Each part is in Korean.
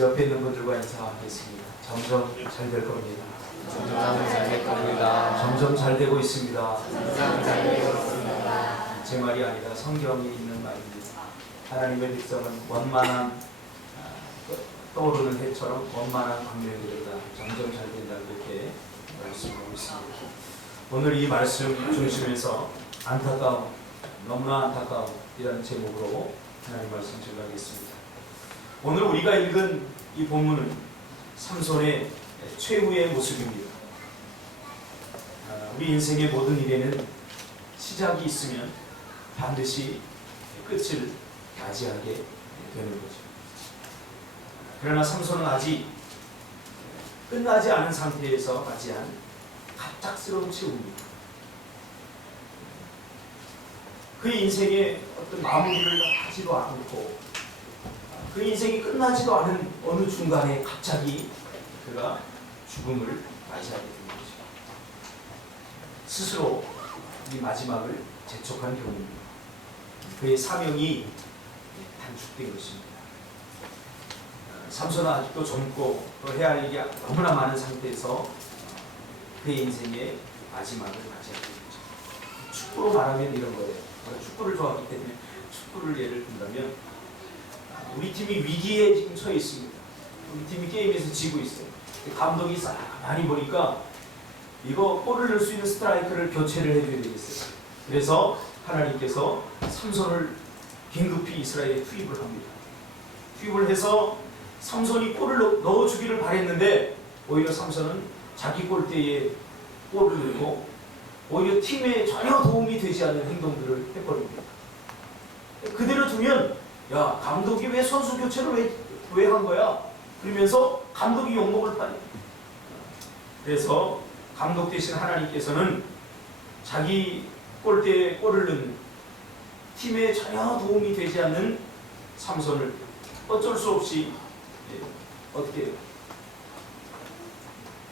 옆에 있는 분들과 인사하겠습니다. 점점 잘 될 겁니다. 점점 잘 될 겁니다. 점점 잘 되고 있습니다. 점점 잘 되고 있습니다. 제 말이 아니라 성경이 있는 말입니다. 하나님의 백성은 원만한 떠오르는 해처럼 원만한 광명이되다 점점 잘 된다 이렇게 말씀하고 있습니다. 오늘 이 말씀 중심에서 안타까움, 너무나 안타까움이라는 제목으로 하나님 말씀 전하겠습니다. 오늘 우리가 읽은 이 본문은 삼손의 최후의 모습입니다. 우리 인생의 모든 일에는 시작이 있으면 반드시 끝을 맞이하게 되는 거죠. 그러나 삼손은 아직 끝나지 않은 상태에서 맞이한 갑작스러운 최후입니다. 그의 인생의 어떤 마무리를 하지도 않고 그 인생이 끝나지도 않은 어느 중간에 갑자기 그가 죽음을 맞이하게 된 거죠. 스스로 이 마지막을 재촉한 경우입니다. 그의 사명이 단축된 것입니다. 삼손은 아직도 젊고 또 해야 할 일이 너무나 많은 상태에서 그의 인생의 마지막을 맞이하게 되죠. 축구로 말하면 이런 거예요. 제가 축구를 좋아하기 때문에 축구를 예를 든다면 우리 팀이 위기에 지금 처해 있습니다. 우리 팀이 게임에서 지고 있어요. 감독이 가만히 보니까 이거 골을 넣을 수 있는 스트라이커를 교체를 해줘야 되겠어요. 그래서 하나님께서 삼손을 긴급히 이스라엘에 투입을 합니다. 투입을 해서 삼손이 골을 넣어주기를 바랬는데 오히려 삼손은 자기 골대에 골을 넣고 오히려 팀에 전혀 도움이 되지 않는 행동들을 해버립니다. 그대로 두면 야, 감독이 왜 선수 교체를 왜 한 거야? 그러면서 감독이 욕먹을 판이에요. 그래서 감독 대신 하나님께서는 자기 골대에 골을 넣는 팀에 전혀 도움이 되지 않는 삼손을 어쩔 수 없이 어떻게 해요?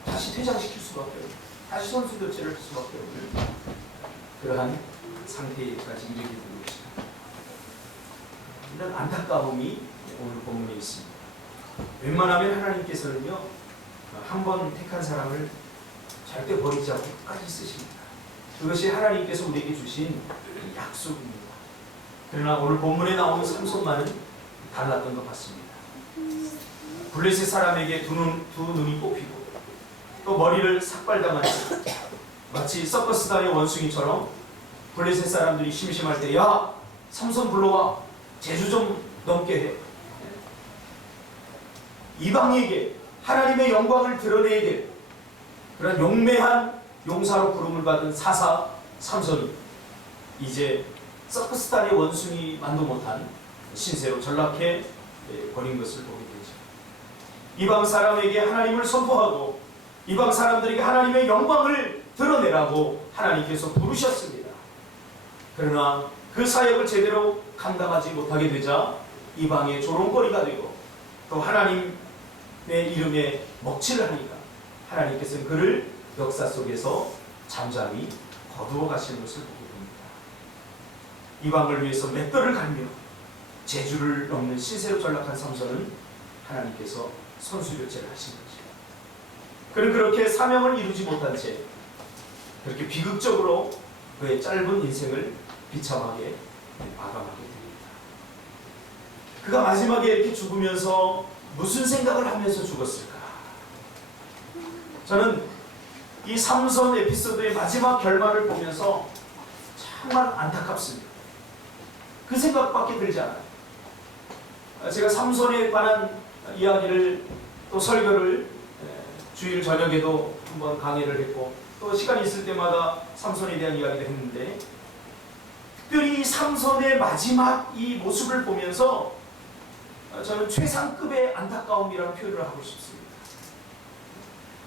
다시 퇴장시킬 수밖에 없어요. 다시 선수 교체를 할 수밖에 없는 그러한 상태까지 이르게 되는 것입니다. 이런 안타까움이 오늘 본문에 있습니다. 웬만하면 하나님께서는요, 한번 택한 사람을 절대 버리지 않고 끝까지 쓰십니다. 그것이 하나님께서 우리에게 주신 약속입니다. 그러나 오늘 본문에 나오는 삼손만은 달랐던 것 같습니다. 블레셋 사람에게 두 눈이 뽑히고 또 머리를 삭발당하지 마치 서커스단의 원숭이처럼 블레셋 사람들이 심심할 때 야, 삼손 불러와 제주 좀 넘게 해. 이방에게 하나님의 영광을 드러내야 될 그런 용맹한 용사로 부름을 받은 사사 삼손이 이제 서커스단의 원숭이만도 못한 신세로 전락해 버린 것을 보게 되죠. 이방 사람에게 하나님을 선포하고 이방 사람들에게 하나님의 영광을 드러내라고 하나님께서 부르셨습니다. 그러나 그 사역을 제대로 감당하지 못하게 되자 이방의 조롱거리가 되고 또 하나님의 이름에 먹칠을 하니까 하나님께서는 그를 역사 속에서 잠잠히 거두어 가시는 것을 보게 됩니다. 이방을 위해서 맷돌을 갈며 제주를 넘는 신세로 전락한 삼손은 하나님께서 선수교체를 하신 거죠. 그는 그렇게 사명을 이루지 못한 채 그렇게 비극적으로 그의 짧은 인생을 비참하게 마감하게 됩니다. 그가 마지막에 이렇게 죽으면서 무슨 생각을 하면서 죽었을까? 저는 이 삼손 에피소드의 마지막 결말을 보면서 정말 안타깝습니다. 그 생각밖에 들지 않아요. 제가 삼손에 관한 이야기를 또 설교를 주일 저녁에도 한번 강의를 했고 또 시간이 있을 때마다 삼손에 대한 이야기를 했는데 특별히 이 삼손의 마지막 이 모습을 보면서 저는 최상급의 안타까움이라는 표현을 하고 싶습니다.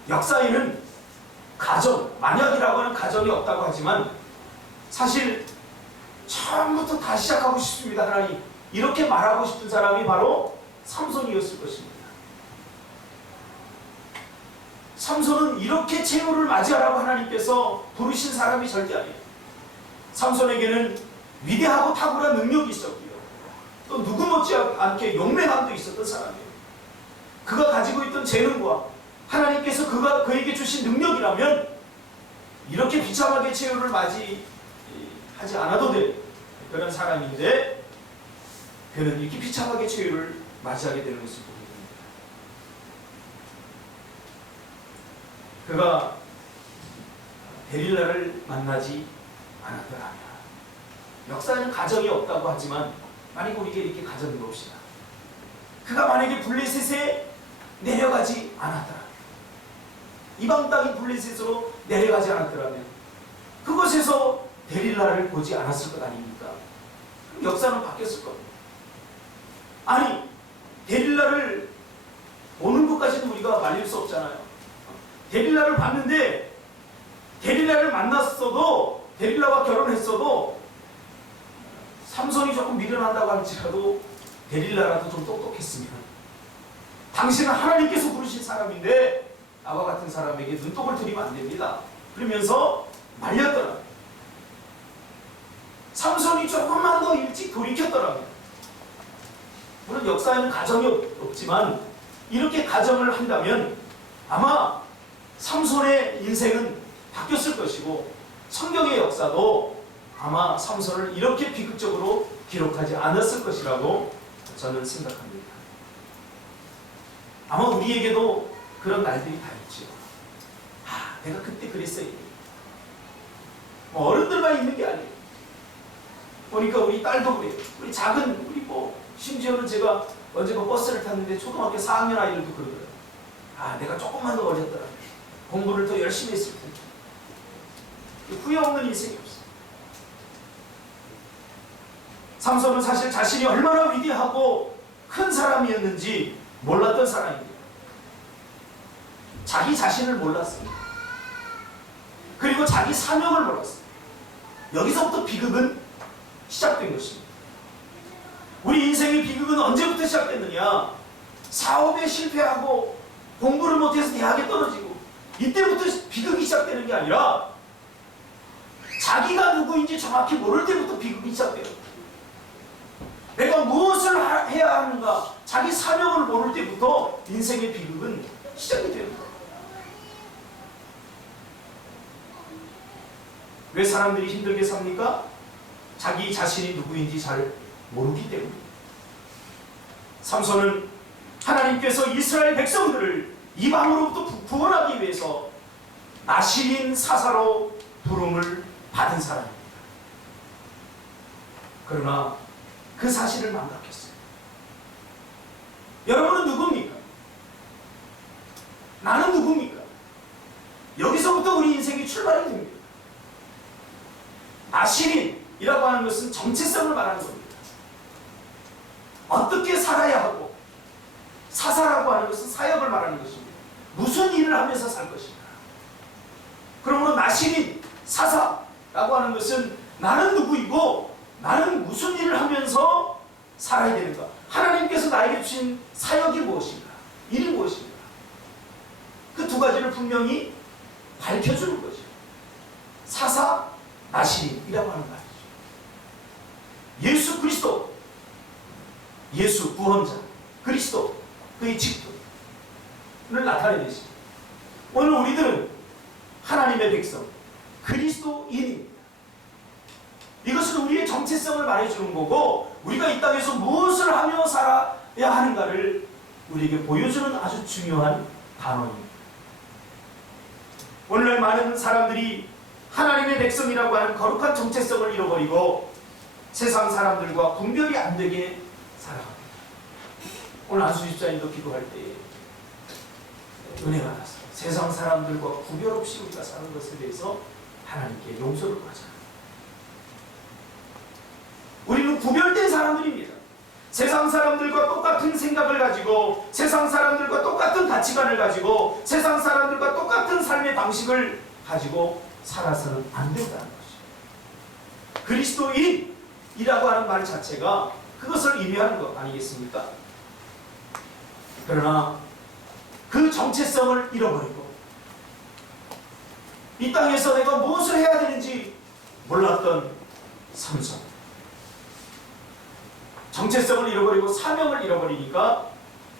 역사에는 가정, 만약이라고 하는 가정이 없다고 하지만 사실 처음부터 다 시작하고 싶습니다. 하나님, 이렇게 말하고 싶은 사람이 바로 삼손이었을 것입니다. 삼손은 이렇게 최후를 맞이하라고 하나님께서 부르신 사람이 절대 아니에요. 삼손에게는 위대하고 탁월한 능력이 있었고요. 또 누구 못지않게 용맹함도 있었던 사람이에요. 그가 가지고 있던 재능과 하나님께서 그에게 주신 능력이라면 이렇게 비참하게 최후를 맞이하지 않아도 될 그런 사람인데 그는 이렇게 비참하게 최후를 맞이하게 되는 것을 보게 됩니다. 그가 데릴라를 만나지 않았더라면, 역사에는 가정이 없다고 하지만 만약 우리에게 이렇게 가정이 봅시다. 그가 만약에 블레셋에 내려가지 않았더라면, 이방 땅인 블레셋으로 내려가지 않았더라면 그곳에서 데릴라를 보지 않았을 것 아닙니까? 그럼 역사는 바뀌었을 겁니다. 아니, 데릴라를 보는 것까지는 우리가 말릴 수 없잖아요. 데릴라를 봤는데 데릴라를 만났어도, 데릴라와 결혼했어도 삼손이 조금 미련한다고 할지라도 데릴라라도 좀 똑똑했으면, 당신은 하나님께서 부르신 사람인데 나와 같은 사람에게 눈독을 들이면 안 됩니다. 그러면서 말렸더라고요. 삼손이 조금만 더 일찍 돌이켰더라고요. 물론 역사에는 가정이 없지만 이렇게 가정을 한다면 아마 삼손의 인생은 바뀌었을 것이고 성경의 역사도 아마 삼손을 이렇게 비극적으로 기록하지 않았을 것이라고 저는 생각합니다. 아마 우리에게도 그런 날들이 다 있죠. 내가 그때 그랬어야 돼. 어른들만 있는 게 아니에요. 보니까 우리 딸도 그래요. 우리 작은, 심지어는 제가 언제 버스를 탔는데 초등학교 4학년 아이들도 그러더라고요. 내가 조금만 더 어렸더라. 공부를 더 열심히 했을 텐데. 후회 없는 인생이 없어요. 삼손은 사실 자신이 얼마나 위대하고 큰 사람이었는지 몰랐던 사람입니다. 자기 자신을 몰랐습니다. 그리고 자기 사명을 몰랐습니다. 여기서부터 비극은 시작된 것입니다. 우리 인생의 비극은 언제부터 시작됐느냐? 사업에 실패하고 공부를 못해서 대학에 떨어지고 이때부터 비극이 시작되는 게 아니라 자기가 누구인지 정확히 모를 때부터 비극이 시작돼요. 내가 무엇을 해야 하는가, 자기 사명을 모를 때부터 인생의 비극은 시작이 되는 거예요. 왜 사람들이 힘들게 삽니까? 자기 자신이 누구인지 잘 모르기 때문입니다. 삼손은 하나님께서 이스라엘 백성들을 이방으로부터 구원하기 위해서 나실인 사사로 부름을 받은 사람입니다. 그러나 그 사실을 망각했어요. 여러분은 누굽니까? 나는 누굽니까? 여기서부터 우리 인생이 출발이 됩니다. 나실인이라고 하는 것은 정체성을 말하는 겁니다. 어떻게 살아야 하고, 사사라고 하는 것은 사역을 말하는 것입니다. 무슨 일을 하면서 살 것인가. 그러므로 나실인, 사사라고 하는 것은 나는 누구이고 나는 무슨 일을 하면서 살아야 되는가. 하나님께서 나에게 주신 사역이 무엇인가, 일이 무엇인가. 그 두 가지를 분명히 밝혀주는 거죠. 사사, 나실인이라고 하는 말이죠. 예수 그리스도, 예수 구원자, 그리스도, 그의 직분을 나타내십니다. 오늘 우리들은 하나님의 백성, 그리스도인입니다. 이것은 우리의 정체성을 말해주는 거고, 우리가 이 땅에서 무엇을 하며 살아야 하는가를 우리에게 보여주는 아주 중요한 단어입니다. 오늘날 많은 사람들이 하나님의 백성이라고 하는 거룩한 정체성을 잃어버리고 세상 사람들과 분별이 안 되게 살아갑니다. 오늘 안수 집사님도 기도할 때 은혜가 났어요. 세상 사람들과 구별 없이 우리가 사는 것에 대해서 하나님께 용서를 구하잖아요. 우리는 구별된 사람들입니다. 세상 사람들과 똑같은 생각을 가지고, 세상 사람들과 똑같은 가치관을 가지고, 세상 사람들과 똑같은 삶의 방식을 가지고 살아서는 안 된다는 것이죠. 그리스도인이라고 하는 말 자체가 그것을 의미하는 것 아니겠습니까? 그러나 그 정체성을 잃어버리고 이 땅에서 내가 무엇을 해야 되는지 몰랐던 삼손, 정체성을 잃어버리고 사명을 잃어버리니까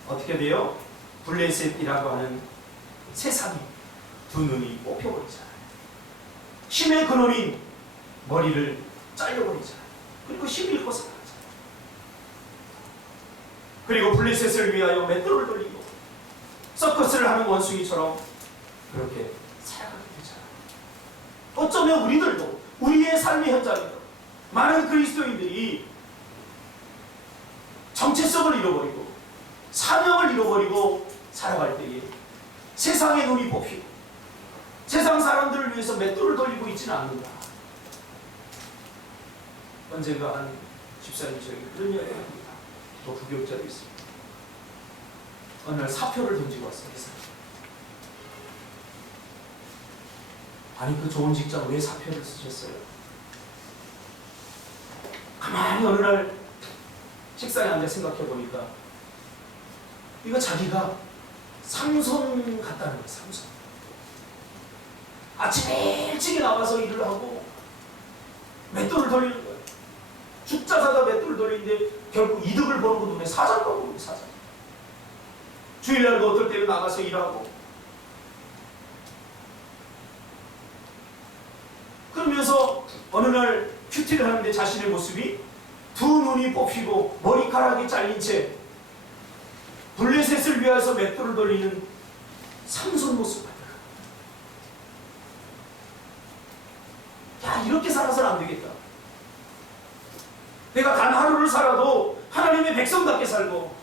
어떻게 돼요? 블레셋이라고 하는 세상에 두 눈이 뽑혀버리잖아요. 힘의 근원인 머리를 잘려버리잖아요. 그리고 힘 잃고 살아가잖아요. 그리고 블레셋을 위하여 맷돌을 돌리고 서커스를 하는 원숭이처럼 그렇게 살아가게 되잖아요. 어쩌면 우리들도 우리의 삶의 현장에서 많은 그리스도인들이 정체성을 잃어버리고 사명을 잃어버리고 살아갈 때에 세상의 눈이 뽑히고 세상 사람들을 위해서 맷돌을 돌리고 있지는 않는가. 언젠가 한 집사님 저에게 그런 이야기를 합니다. 또 부교육자도 있습니다. 어느 날 사표를 던지고 왔어요. 아니 그 좋은 직장 왜 사표를 쓰셨어요? 가만히 어느 날 식사에 앉아 생각해 보니까 이거 자기가 삼손 같다는 거예요. 삼손. 아침에 일찍이 나와서 일을 하고 맷돌을 돌리는 거예요. 죽자 사다 맷돌을 돌리는데 결국 이득을 보는 것 눈에 사장 보는 거예요. 사장. 주일날도 어떨 때는 나가서 일하고 그러면서 어느 날 큐티를 하는데 자신의 모습이 두 눈이 뽑히고 머리카락이 잘린 채 블레셋을 위해서 맷돌을 돌리는 삼손 모습 같아요. 야, 이렇게 살아서는 안 되겠다. 내가 단 하루를 살아도 하나님의 백성답게 살고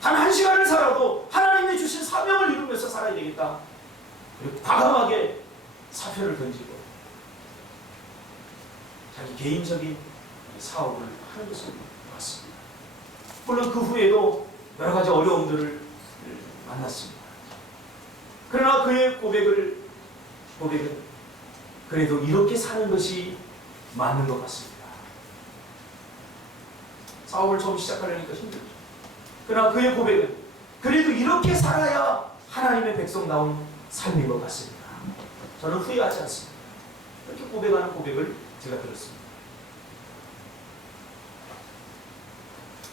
단 한 시간을 살아도 하나님이 주신 사명을 이루면서 살아야 되겠다. 그리고 과감하게 사표를 던지고 자기 개인적인 사업을 하는 것을 봤습니다. 물론 그 후에도 여러 가지 어려움들을 만났습니다. 그러나 그의 고백은 그래도 이렇게 사는 것이 맞는 것 같습니다. 사업을 처음 시작하려니까 힘들죠. 그러나 그의 고백은 그래도 이렇게 살아야 하나님의 백성다운 삶인 것 같습니다. 저는 후회하지 않습니다. 이렇게 고백하는 고백을 제가 들었습니다.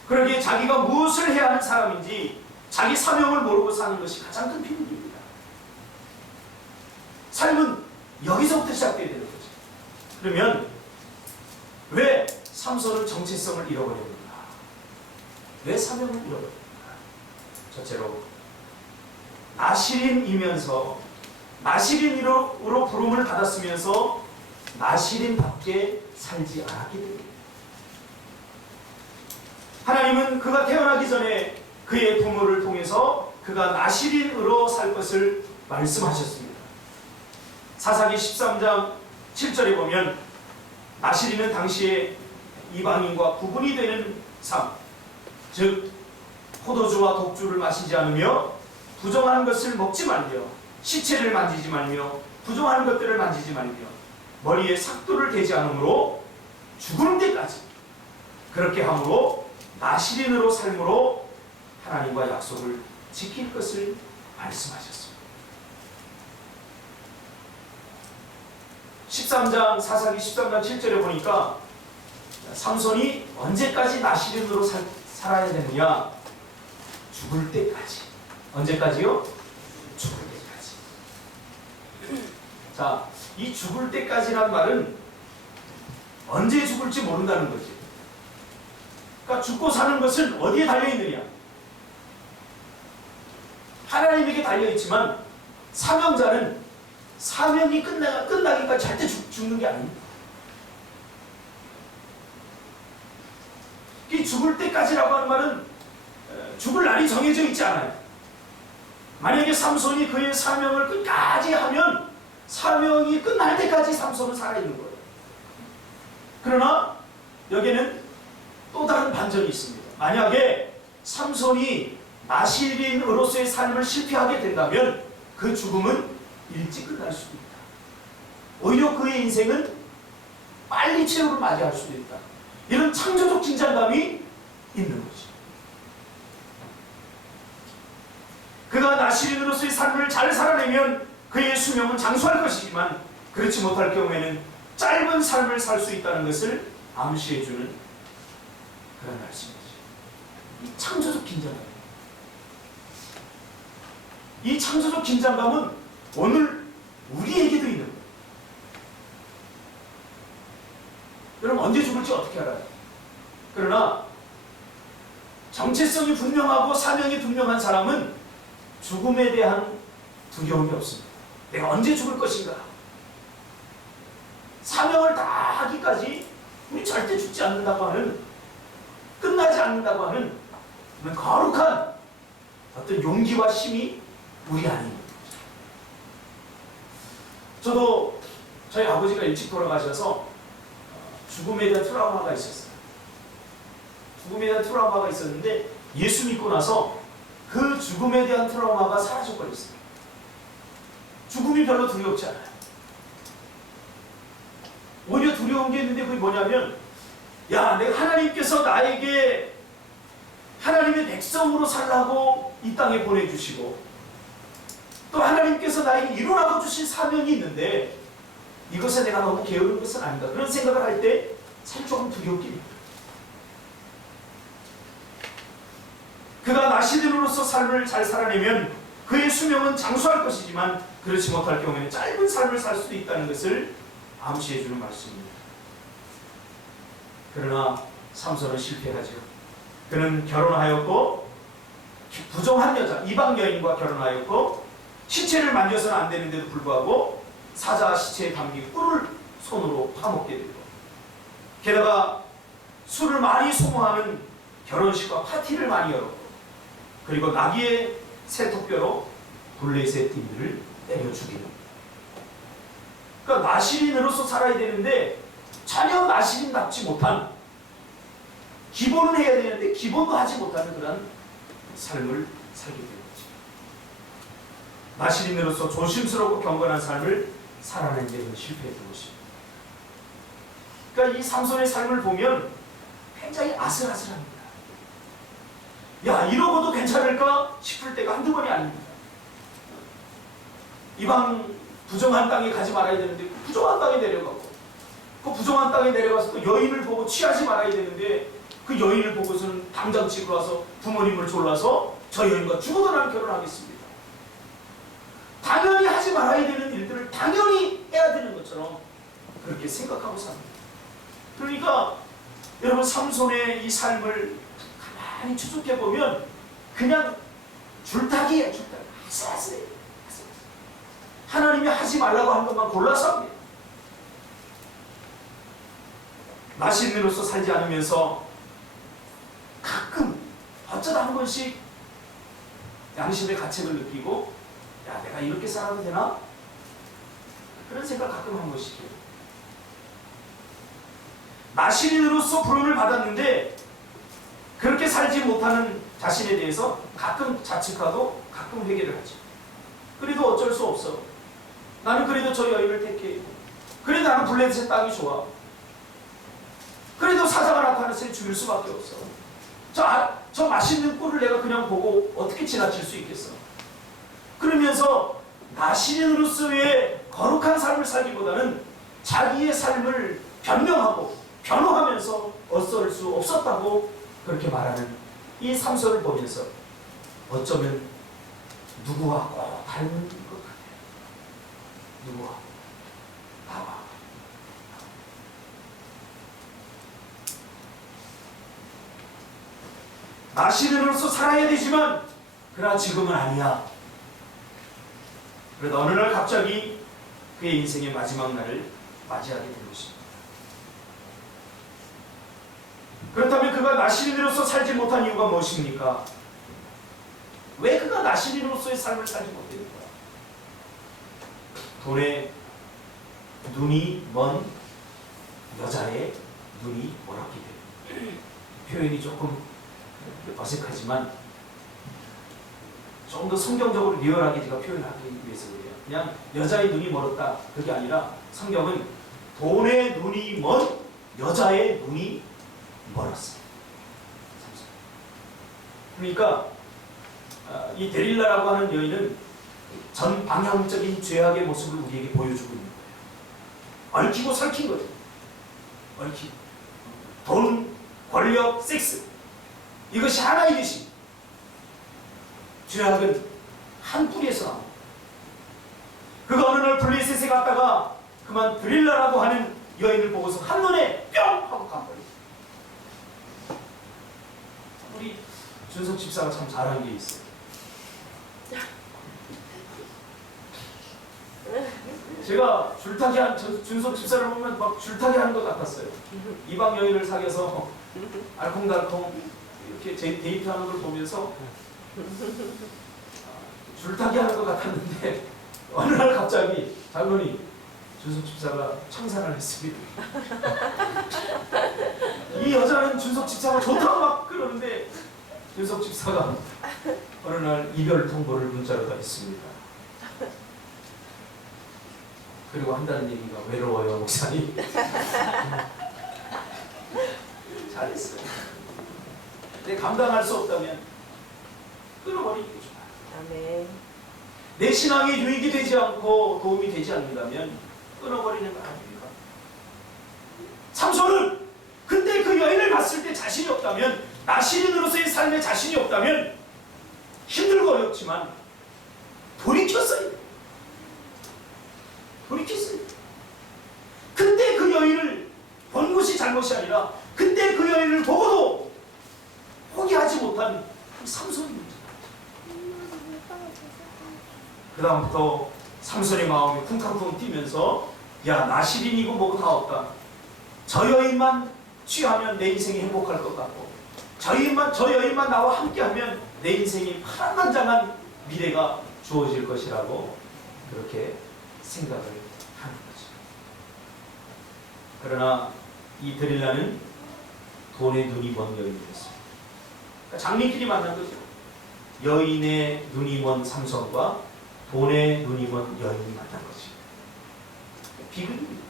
그러기에 자기가 무엇을 해야 하는 사람인지 자기 사명을 모르고 사는 것이 가장 큰 비밀입니다. 삶은 여기서부터 시작돼야 되는 거죠. 그러면 왜 삼손은 정체성을 잃어버렸는가? 왜 사명을 잃어버렸는가? 첫째로 나시린이면서 나시린으로 부름을 받았으면서 나시린답게 살지 않았기 때문입니다. 하나님은 그가 태어나기 전에 그의 부모를 통해서 그가 나시린으로 살 것을 말씀하셨습니다. 사사기 13장 7절에 보면 나시린은 당시에 이방인과 구분이 되는 삶, 즉 포도주와 독주를 마시지 않으며 부정한 것을 먹지 말며 시체를 만지지 말며 부정한 것들을 만지지 말며 머리에 삭도를 대지 않으므로 죽을 때까지 그렇게 함으로 나시린으로 삶으로 하나님과 약속을 지킬 것을 말씀하셨습니다. 13장 사사기 13장 7절에 보니까 삼손이 언제까지 나시린으로 살아야 되느냐? 죽을 때까지. 언제까지요? 죽을 때까지. 자, 이 죽을 때까지란 말은 언제 죽을지 모른다는 거지. 그러니까 죽고 사는 것은 어디에 달려있느냐? 하나님에게 달려있지만 사명자는 사명이 끝나기까지 절대 죽는 게 아닙니다. 이 죽을 때까지라고 하는 말은 죽을 날이 정해져 있지 않아요. 만약에 삼손이 그의 사명을 끝까지 하면 사명이 끝날 때까지 삼손은 살아있는 거예요. 그러나 여기에는 또 다른 반전이 있습니다. 만약에 삼손이 나시린으로서의 삶을 실패하게 된다면 그 죽음은 일찍 끝날 수도 있다. 오히려 그의 인생은 빨리 최후를 맞이할 수도 있다. 이런 창조적 긴장감이 있는 거지. 그가 나시린으로서의 삶을 잘 살아내면 그의 수명은 장수할 것이지만 그렇지 못할 경우에는 짧은 삶을 살 수 있다는 것을 암시해주는 그런 말씀이지. 이 창조적 긴장감. 이 창조적 긴장감은 오늘 우리에게도 있는 거예요. 여러분 언제 죽을지 어떻게 알아요? 그러나 정체성이 분명하고 사명이 분명한 사람은 죽음에 대한 두려움이 없습니다. 내가 언제 죽을 것인가? 사명을 다 하기까지 우리 절대 죽지 않는다고 하는, 끝나지 않는다고 하는 거룩한 어떤 용기와 힘이 우리 안에 있는 거죠. 저도 저희 아버지가 일찍 돌아가셔서 죽음에 대한 트라우마가 있었어요. 죽음에 대한 트라우마가 있었는데 예수 믿고 나서 그 죽음에 대한 트라우마가 사라져버렸어요. 죽음이 별로 두렵지 않아요. 오히려 두려운 게 있는데 그게 뭐냐면, 야, 내가 하나님께서 나에게 하나님의 백성으로 살라고 이 땅에 보내주시고 또 하나님께서 나에게 이루라고 주신 사명이 있는데 이것에 내가 너무 게으른 것은 아닌가, 그런 생각을 할 때 사실 조금 두렵긴 해요. 그가 나시린으로서 삶을 잘 살아내면 그의 수명은 장수할 것이지만 그렇지 못할 경우에는 짧은 삶을 살 수도 있다는 것을 암시해 주는 말씀입니다. 그러나 삼손은 실패하죠. 그는 결혼하였고 부정한 여자, 이방 여인과 결혼하였고 시체를 만져서는 안 되는데도 불구하고 사자 시체에 담긴 꿀을 손으로 파먹게 되고, 게다가 술을 많이 소모하는 결혼식과 파티를 많이 열었고, 그리고 나귀의 새토뼈로 블레셋 띠들을 때려 죽이는. 그러니까 나시린으로서 살아야 되는데 전혀 나시린답지 못한, 기본은 해야 되는데 기본도 하지 못하는 그런 삶을 살게 되는 거죠. 나시린으로서 조심스럽고 경건한 삶을 살아낸 데는 실패했던 것입니다. 그러니까 이 삼손의 삶을 보면 굉장히 아슬아슬합니다. 야, 이러고도 괜찮을까 싶을 때가 한두 번이 아닙니다. 이방 부정한 땅에 가지 말아야 되는데 부정한 땅에 내려가고, 그 부정한 땅에 내려가서 또 여인을 보고 취하지 말아야 되는데 그 여인을 보고서는 당장 집으로 와서 부모님을 졸라서 저 여인과 죽어도 나는 결혼하겠습니다. 당연히 하지 말아야 되는 일들을 당연히 해야 되는 것처럼 그렇게 생각하고 삽니다. 그러니까 여러분 삼손의 이 삶을 가만히 추적해보면 그냥 줄타기예요. 줄타기. 아슬아슬해요. 하나님이 하지 말라고 한 것만 골라서 합니다. 나시린으로서 살지 않으면서 가끔 어쩌다 한 번씩 양심의 가책을 느끼고, 야, 내가 이렇게 살아도 되나? 그런 생각 가끔 한 번씩 해요. 나시린으로서 부름을 받았는데 그렇게 살지 못하는 자신에 대해서 가끔 자책하고 가끔 회개를 하죠. 그래도 어쩔 수 없어. 나는 그래도 저 여인을 택해. 그래도 나는 블레셋 땅이 좋아. 그래도 사자가 나타나서 죽일 수밖에 없어. 저 맛있는 꿀을 내가 그냥 보고 어떻게 지나칠 수 있겠어. 그러면서 나시린으로서의 거룩한 삶을 살기보다는 자기의 삶을 변명하고 변호하면서 어쩔 수 없었다고 그렇게 말하는 이 삼손을 보면서 어쩌면 누구와 꼭 닮은 것 같아요. 누구와? 나와. 나시린으로서 살아야 되지만 그러나 지금은 아니야. 그러다 어느 날 갑자기 그의 인생의 마지막 날을 맞이하게 된 것입니다. 그렇다면 그가 나시린으로서 살지 못한 이유가 무엇입니까? 왜 그가 나시린으로서의 삶을 살지 못했는가? 돈에 눈이 먼 여자의 눈이 멀었기 때문에. 표현이 조금 어색하지만 좀 더 성경적으로 리얼하게 제가 표현하기 위해서 그래요. 그냥 여자의 눈이 멀었다, 그게 아니라 성경은 돈의 눈이 먼 여자의 눈이 멀었어요. 그러니까 이 데릴라라고 하는 여인은 전 방향적인 죄악의 모습을 우리에게 보여주고 있는 거예요. 얽히고 설킨 거죠. 얽히고. 돈, 권력, 섹스, 이것이 하나이듯이 죄악은 한 뿌리에서 나온 거예요. 그가 어느 날 블레셋에 갔다가 그만 드릴라라고 하는 여인을 보고서 한눈에 뿅 하고 감버렸어요. 우리 준석 집사가 참 잘한 게 있어요. 제가 줄타기 한 준석 집사를 보면 막 줄타기 하는 것 같았어요. 이방 여인을 사귀어서 알콩달콩 이렇게 데이트하는 걸 보면서 줄타기 하는 것 같았는데 어느 날 갑자기 장로님 준석 집사가 청산을 했습니다. 이 여자는 준석 집사가 좋다고 막 그러는데 준석 집사가 어느 날 이별 통보를 문자로 다 했습니다. 그리고 한다는 얘기가 외로워요, 목사님. 잘했어요. 근데 감당할 수 없다면 끊어버리는 게 좋아요. 아멘. 내 신앙에 유익이 되지 않고 도움이 되지 않는다면 끊어버리는 거 아닙니까? 삼손은 근데 그 여인을 봤을 때 자신이 없다면, 나시린으로서의 삶에 자신이 없다면 힘들고 어렵지만 돌이켰어요. 돌이켰어요. 근데 그 여인을 본 것이 잘못이 아니라 근데 그 여인을 보고도 포기하지 못한 삼손입니다. 그 다음부터 삼손의 마음이 쿵쾅쿵 뛰면서 야, 나시린이고 뭐고 다 없다. 저 여인만 취하면 내 인생이 행복할 것 같고 저 여인만 나와 함께하면 내 인생이 파란만장한 미래가 주어질 것이라고 그렇게 생각을 하는 거죠. 그러나 이 드릴라는 돈에 눈이 먼 여인이었습니다. 그러니까 장님끼리 만난 거죠. 여인의 눈이 먼 삼손과 돈에 눈이 먼 여인이 만난 거지. 비극입니다.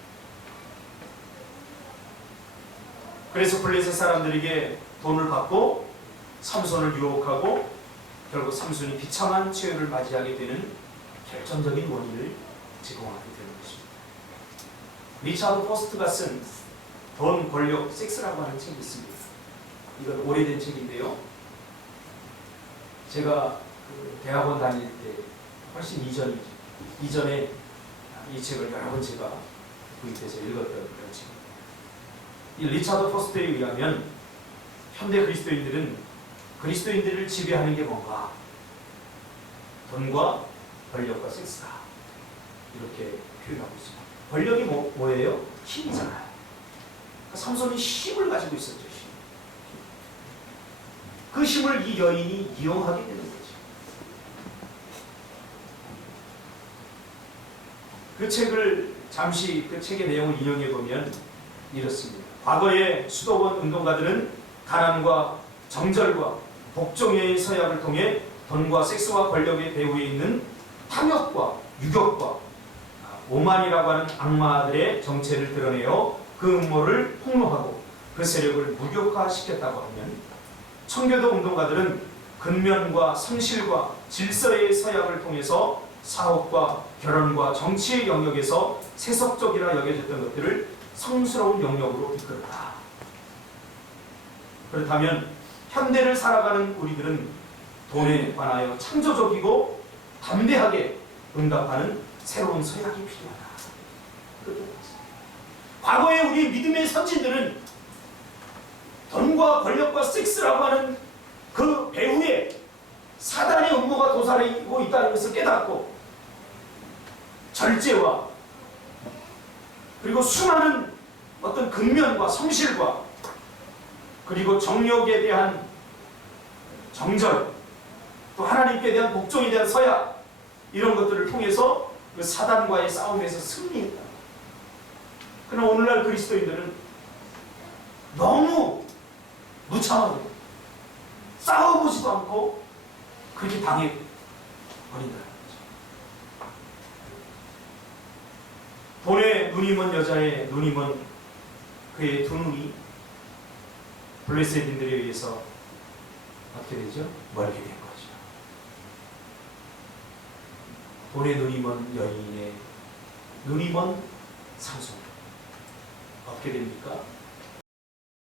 그래서 블레셋 사람들에게 돈을 받고 삼손을 유혹하고 결국 삼손이 비참한 최후를 맞이하게 되는 결정적인 원인을 제공하게 되는 것입니다. 리차드 포스트가 쓴 돈, 권력, 섹스라고 하는 책이 있습니다. 이건 오래된 책인데요. 제가 그 대학원 다닐 때 훨씬 이전에 이 책을 여러 번 제가 구입해서 읽었던 그런 책입니다. 이 리차드 포스트에 의하면 현대 그리스도인들은 그리스도인들을 지배하는 게 뭔가? 돈과 권력과 섹스다. 이렇게 표현하고 있습니다. 권력이 뭐예요? 힘이잖아요. 그러니까 삼손이 힘을 가지고 있었죠. 힘. 그 힘을 이 여인이 이용하게 되는 거죠. 그 책을 잠시 그 책의 내용을 인용해 보면 이렇습니다. 과거의 수도원 운동가들은 가난과 정절과 복종의 서약을 통해 돈과 섹스와 권력의 배후에 있는 탐욕과 유격과 오만이라고 하는 악마들의 정체를 드러내어 그 음모를 폭로하고 그 세력을 무력화시켰다고 하면, 청교도 운동가들은 근면과 성실과 질서의 서약을 통해서 사업과 결혼과 정치의 영역에서 세속적이라 여겨졌던 것들을 성스러운 영역으로 이끌었다. 그렇다면 현대를 살아가는 우리들은 돈에 관하여 창조적이고 담대하게 응답하는 새로운 서약이 필요하다. 과거에 우리 믿음의 선진들은 돈과 권력과 섹스라고 하는 그 배후에 사단의 음모가 도사리고 있다는 것을 깨닫고 절제와 그리고 수많은 어떤 근면과 성실과 그리고 정욕에 대한 정절, 또 하나님께 대한 복종에 대한 서약, 이런 것들을 통해서 그 사단과의 싸움에서 승리했다. 그러나 오늘날 그리스도인들은 너무 무참하게 싸워보지도 않고 그렇게 당해버린다는 거죠. 돈에 눈이 먼 여자의 눈이 먼 그의 두 눈이 블레셋인들에 의해서 어떻게 되죠? 멀게 된 거죠. 돈에 눈이 먼 여인의 눈이 먼 삼손 어떻게 됩니까?